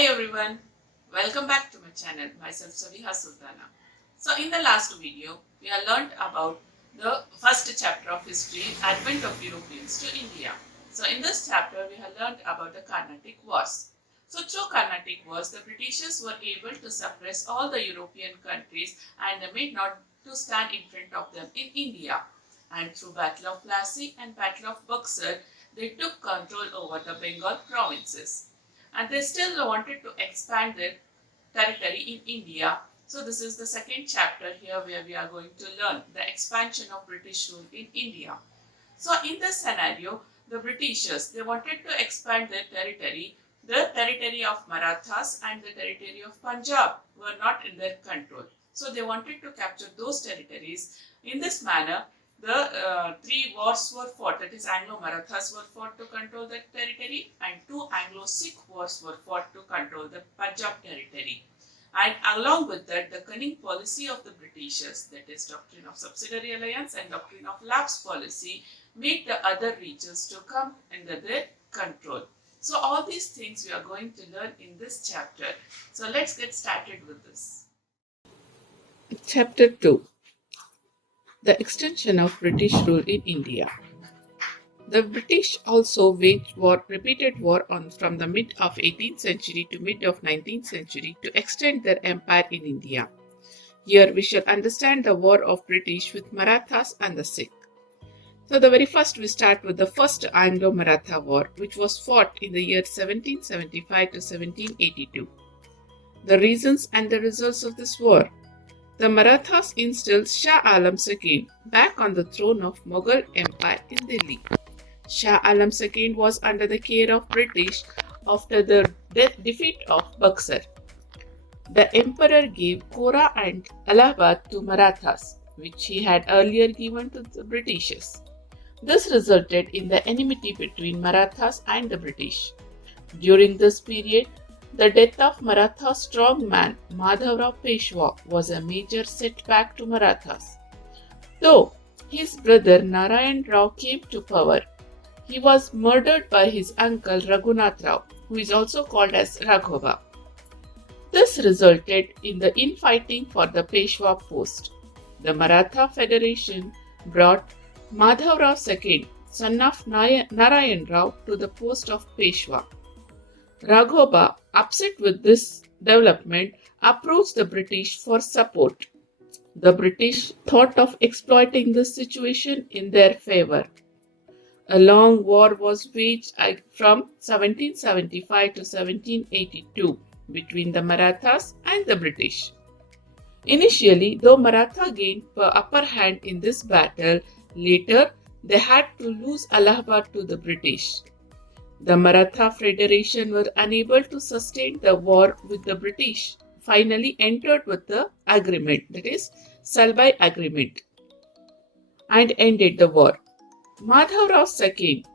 Hi everyone, welcome back to my channel, myself Sabiha Sultana. So in the last video, we have learnt about the first chapter of history, Advent of Europeans to India. So in this chapter, we have learnt about the Carnatic Wars. So through Carnatic Wars, the Britishers were able to suppress all the European countries and made not to stand in front of them in India. And through Battle of LAPSE and Battle of Buxar, they took control over the Bengal provinces. And they still wanted to expand their territory in India. So this is the second chapter here where we are going to learn the expansion of British rule in India. So in this scenario, the Britishers, they wanted to expand their territory. The territory of Marathas and the territory of Punjab were not in their control. So they wanted to capture those territories. In this manner, the three wars were fought, that is Anglo Marathas were fought to control that territory and two Anglo Sikh wars were fought to control the Punjab territory. And along with that, the cunning policy of the Britishers, that is doctrine of subsidiary alliance and doctrine of lapse policy, made the other regions to come under their control. So all these things we are going to learn in this chapter. So let's get started with this. Chapter 2. The extension of British rule in India. The British also waged repeated war from the mid of 18th century to mid of 19th century to extend their empire in India. Here we shall understand the war of British with Marathas and the Sikh. So the very first we start with the first Anglo-Maratha war, which was fought in the year 1775 to 1782. The reasons and the results of this war. The Marathas installed Shah Alam II back on the throne of Mughal Empire in Delhi. Shah Alam II was under the care of British after the defeat of Buxar. The emperor gave Kora and Allahabad to Marathas, which he had earlier given to the Britishers. This resulted in the enmity between Marathas and the British. During this period, the death of Maratha strongman Madhavrao Peshwa was a major setback to Marathas. Though his brother Narayan Rao came to power, he was murdered by his uncle Raghunath Rao, who is also called as Raghoba. This resulted in the infighting for the Peshwa post. The Maratha Federation brought Madhavrao II, son of Narayan Rao, to the post of Peshwa. Raghoba, upset with this development, approached the British for support. The British thought of exploiting this situation in their favor. A long war was waged from 1775 to 1782 between the Marathas and the British. Initially, though Maratha gained the upper hand in this battle, later they had to lose Allahabad to the British. The Maratha Federation were unable to sustain the war with the British, finally entered with the agreement, that is, Salbai Agreement, and ended the war. Madhavrao II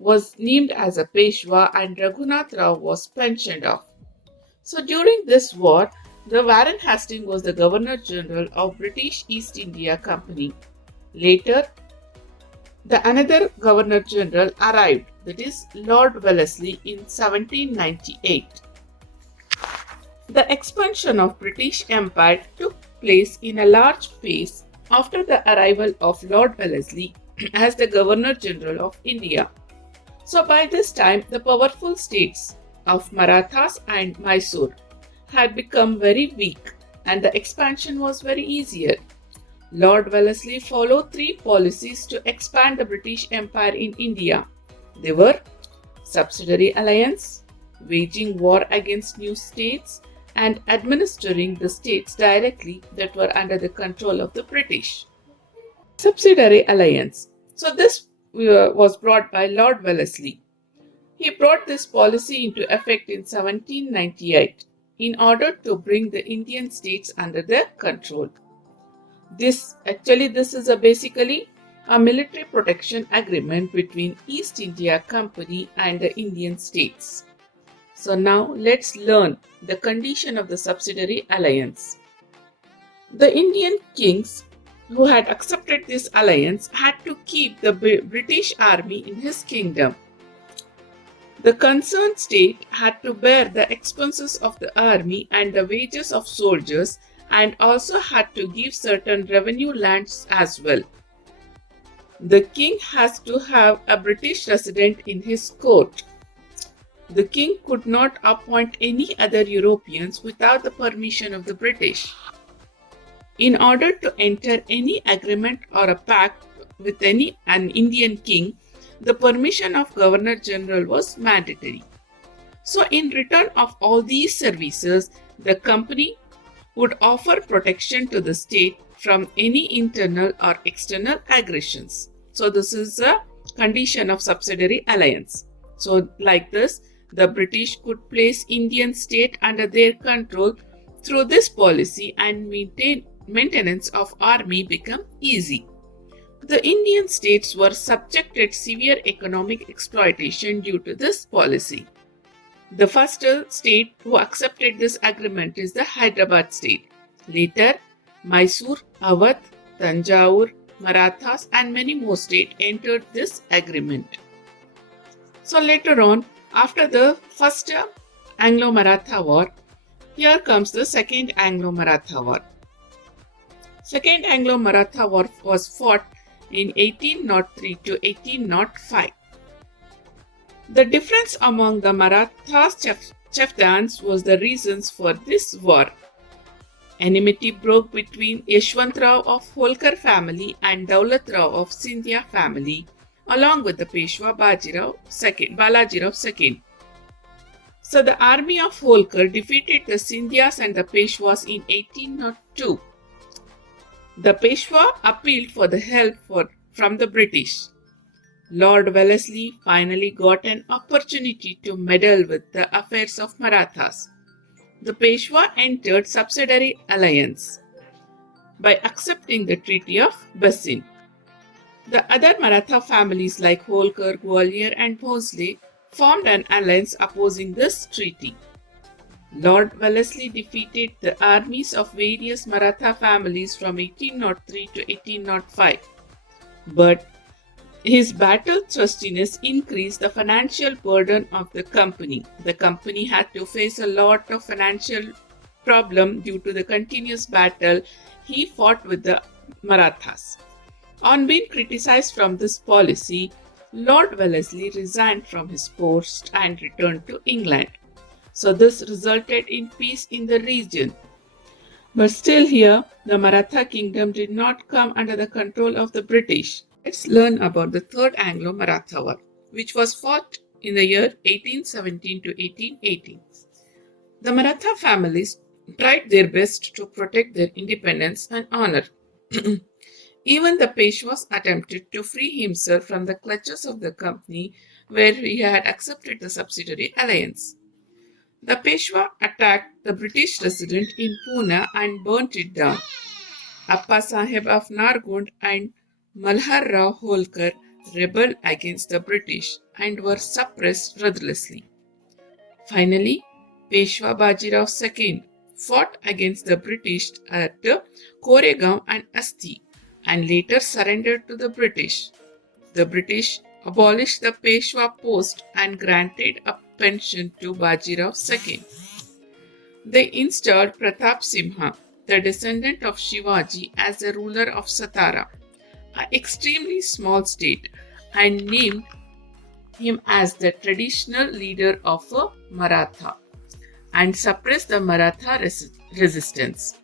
was named as a Peshwa and Raghunath Rao was pensioned off. So during this war, the Warren Hastings was the Governor General of British East India Company. Later, another Governor General arrived, that is Lord Wellesley, in 1798. The expansion of British Empire took place in a large pace after the arrival of Lord Wellesley as the Governor General of India. So by this time, the powerful states of Marathas and Mysore had become very weak and the expansion was very easier. Lord Wellesley followed three policies to expand the British Empire in India. They were subsidiary alliance, waging war against new states, and administering the states directly that were under the control of the British. Subsidiary alliance. So this was brought by Lord Wellesley. He brought this policy into effect in 1798 in order to bring the Indian states under their control. This is basically a military protection agreement between East India Company and the Indian states. So now let's learn the condition of the subsidiary alliance. The Indian kings who had accepted this alliance had to keep the British army in his kingdom. The concerned state had to bear the expenses of the army and the wages of soldiers, and also had to give certain revenue lands as well. The king has to have a British resident in his court. The king could not appoint any other Europeans without the permission of the British. In order to enter any agreement or a pact with an Indian king, the permission of Governor General was mandatory. So in return of all these services, the company would offer protection to the state from any internal or external aggressions. So this is a condition of subsidiary alliance. So like this, the British could place Indian state under their control through this policy, and maintenance of army become easy. The Indian states were subjected severe economic exploitation due to this policy. The first state who accepted this agreement is the Hyderabad state. Later, Mysore, Awadh, Tanjore, Marathas and many more states entered this agreement. So later on, after the first Anglo-Maratha war, here comes the second Anglo-Maratha war. Second Anglo-Maratha war was fought in 1803 to 1805. The difference among the Marathas chieftains was the reasons for this war. Enmity broke between Yashwantrao of Holkar family and Daulatrao of Scindia family, along with the Peshwa Balajirao II. So the army of Holkar defeated the Scindias and the Peshwas in 1802. The Peshwa appealed for the help from the British. Lord Wellesley finally got an opportunity to meddle with the affairs of Marathas. The Peshwa entered subsidiary alliance by accepting the Treaty of Bassein. The other Maratha families like Holkar, Gwalior and Bhosle formed an alliance opposing this treaty. Lord Wellesley defeated the armies of various Maratha families from 1803 to 1805. But his battle thrustiness increased the financial burden of the company. The company had to face a lot of financial problem due to the continuous battle he fought with the Marathas. On being criticized from this policy, Lord Wellesley resigned from his post and returned to England. So this resulted in peace in the region. But still here, the Maratha kingdom did not come under the control of the British. Let's learn about the Third Anglo-Maratha War, which was fought in the year 1817 to 1818. The Maratha families tried their best to protect their independence and honor. Even the Peshwas attempted to free himself from the clutches of the company where he had accepted the subsidiary alliance. The Peshwa attacked the British resident in Pune and burnt it down. Appa Sahib of Nargond and Malhar Rao Holkar rebelled against the British and were suppressed ruthlessly. Finally, Peshwa Bajirao II fought against the British at Koregaon and Asti and later surrendered to the British. The British abolished the Peshwa post and granted a pension to Bajirao II. They installed Pratap Simha, the descendant of Shivaji, as the ruler of Satara, an extremely small state, and named him as the traditional leader of a Maratha and suppressed the Maratha resistance.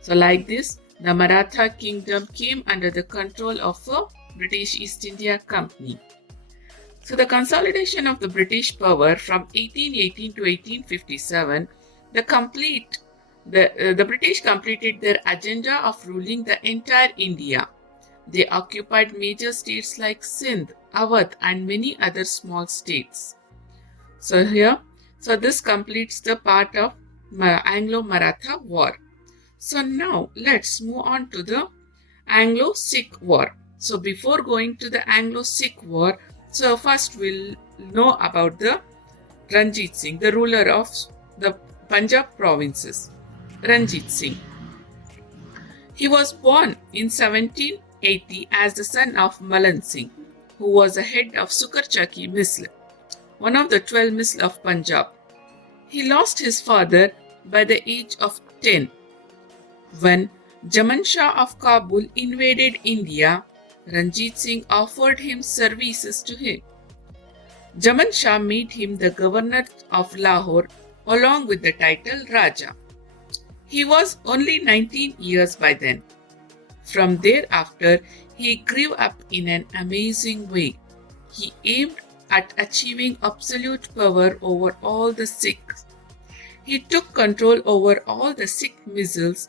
So like this, the Maratha kingdom came under the control of a British East India Company. So the consolidation of the British power from 1818 to 1857, the British completed their agenda of ruling the entire India. They occupied major states like Sindh, Awadh and many other small states. So this completes the part of Anglo-Maratha War. So now let's move on to the Anglo Sikh War. So before going to the Anglo Sikh War, so first we'll know about the Ranjith Singh, the ruler of the Punjab provinces. Ranjith Singh. He was born in 1780 as the son of Malan Singh, who was the head of Sukarchaki Misl. one of the 12 Misl of Punjab. He lost his father by the age of 10. When Jaman Shah of Kabul invaded India, Ranjith Singh offered him services to him. Jaman Shah made him the governor of Lahore along with the title Raja. He was only 19 years by then. From thereafter, he grew up in an amazing way. He aimed at achieving absolute power over all the Sikhs. He took control over all the Sikh misls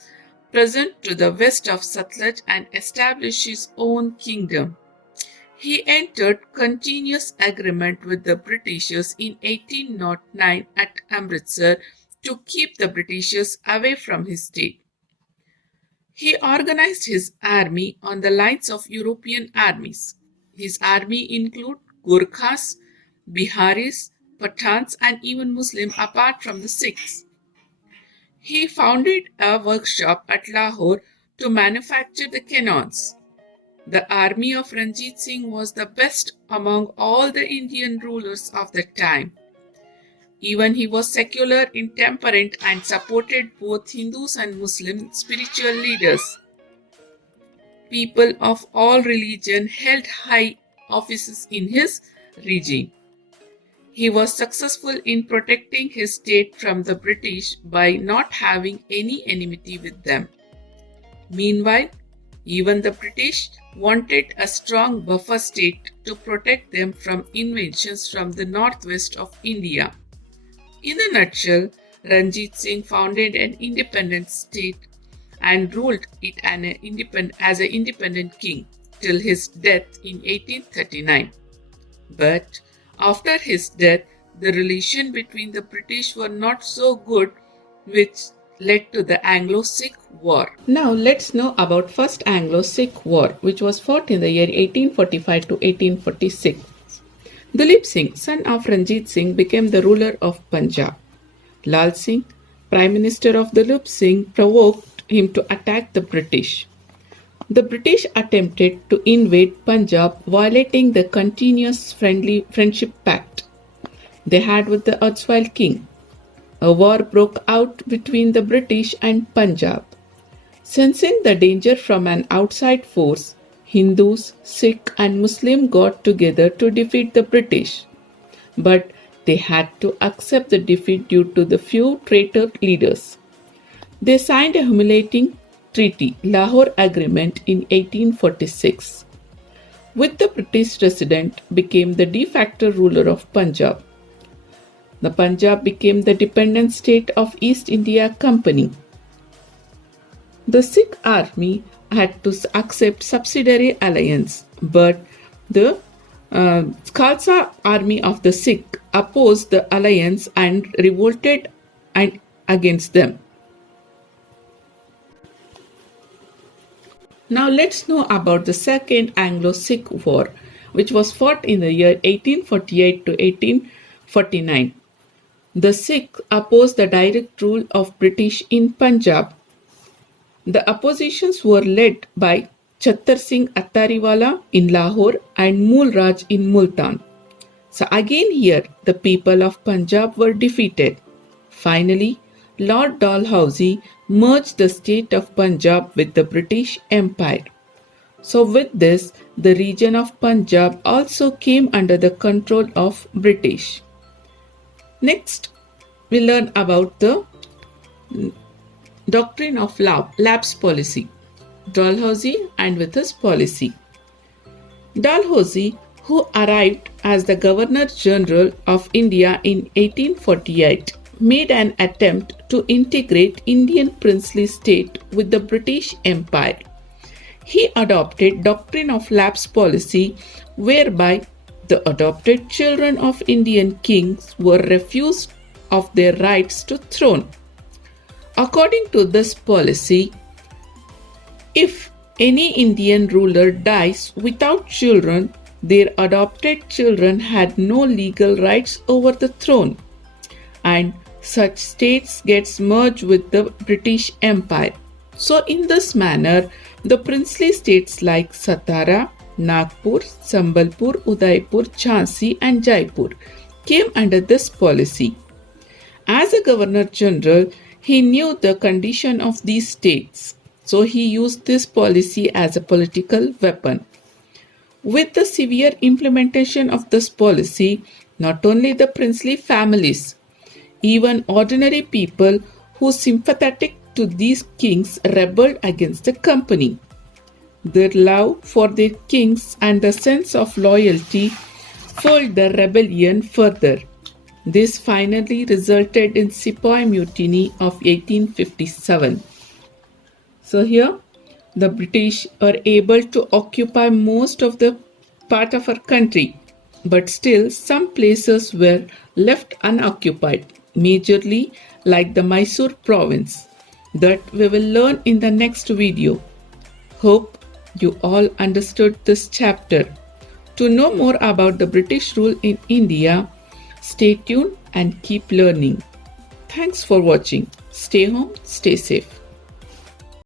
present to the west of Satluj and established his own kingdom. He entered continuous agreement with the Britishers in 1809 at Amritsar to keep the Britishers away from his state. He organized his army on the lines of European armies. His army included Gurkhas, Biharis, Pathans and even Muslims apart from the Sikhs. He founded a workshop at Lahore to manufacture the cannons. The army of Ranjith Singh was the best among all the Indian rulers of the time. Even he was secular, intemperate and supported both Hindus and Muslim spiritual leaders. People of all religion held high offices in his regime. He was successful in protecting his state from the British by not having any enmity with them. Meanwhile, even the British wanted a strong buffer state to protect them from invasions from the northwest of India. In a nutshell, Ranjith Singh founded an independent state and ruled it as an independent king till his death in 1839. But after his death, the relation between the British were not so good, which led to the Anglo Sikh War. Now let's know about First Anglo Sikh War, which was fought in the year 1845 to 1846. Dalip Singh, son of Ranjith Singh, became the ruler of Punjab. Lal Singh, Prime Minister of Dalip Singh, provoked him to attack the British. The British attempted to invade Punjab, violating the continuous friendship pact they had with the erstwhile king. A war broke out between the British and Punjab. Sensing the danger from an outside force, Hindus, Sikh and Muslim got together to defeat the British. But they had to accept the defeat due to the few traitor leaders. They signed a humiliating treaty, Lahore Agreement, in 1846. With the British resident became the de facto ruler of Punjab. The Punjab became the dependent state of East India Company. The Sikh army had to accept subsidiary alliance, but the Khalsa army of the Sikh opposed the alliance and revolted against them. Now let's know about the Second Anglo-Sikh War, which was fought in the year 1848 to 1849. The Sikhs opposed the direct rule of British in Punjab. The oppositions were led by Chattar Singh Attariwala in Lahore and Mool Raj in Multan. So again here, the people of Punjab were defeated. Finally, Lord Dalhousie merged the state of Punjab with the British Empire. So with this, the region of Punjab also came under the control of British. Next, we learn about the doctrine of LAPSE policy, Dalhousie and with his policy. Dalhousie, who arrived as the Governor General of India in 1848, made an attempt to integrate Indian princely state with the British Empire. He adopted doctrine of lapse policy, whereby the adopted children of Indian kings were refused of their rights to throne. According to this policy, if any Indian ruler dies without children, their adopted children had no legal rights over the throne, and such states gets merged with the British Empire. So in this manner, the princely states like Satara, Nagpur, Sambalpur, Udaipur, Jhansi and Jaipur came under this policy. As a Governor General, he knew the condition of these states, so he used this policy as a political weapon. With the severe implementation of this policy, not only the princely families, even ordinary people who sympathetic to these kings rebelled against the company. Their love for their kings and the sense of loyalty fueled the rebellion further. This finally resulted in Sepoy Mutiny of 1857. So here, the British were able to occupy most of the part of our country, but still some places were left unoccupied, majorly like the Mysore province, that we will learn in the next video. Hope you all understood this chapter. To know more about the British rule in India, stay tuned and keep learning. Thanks for watching. Stay home, stay safe.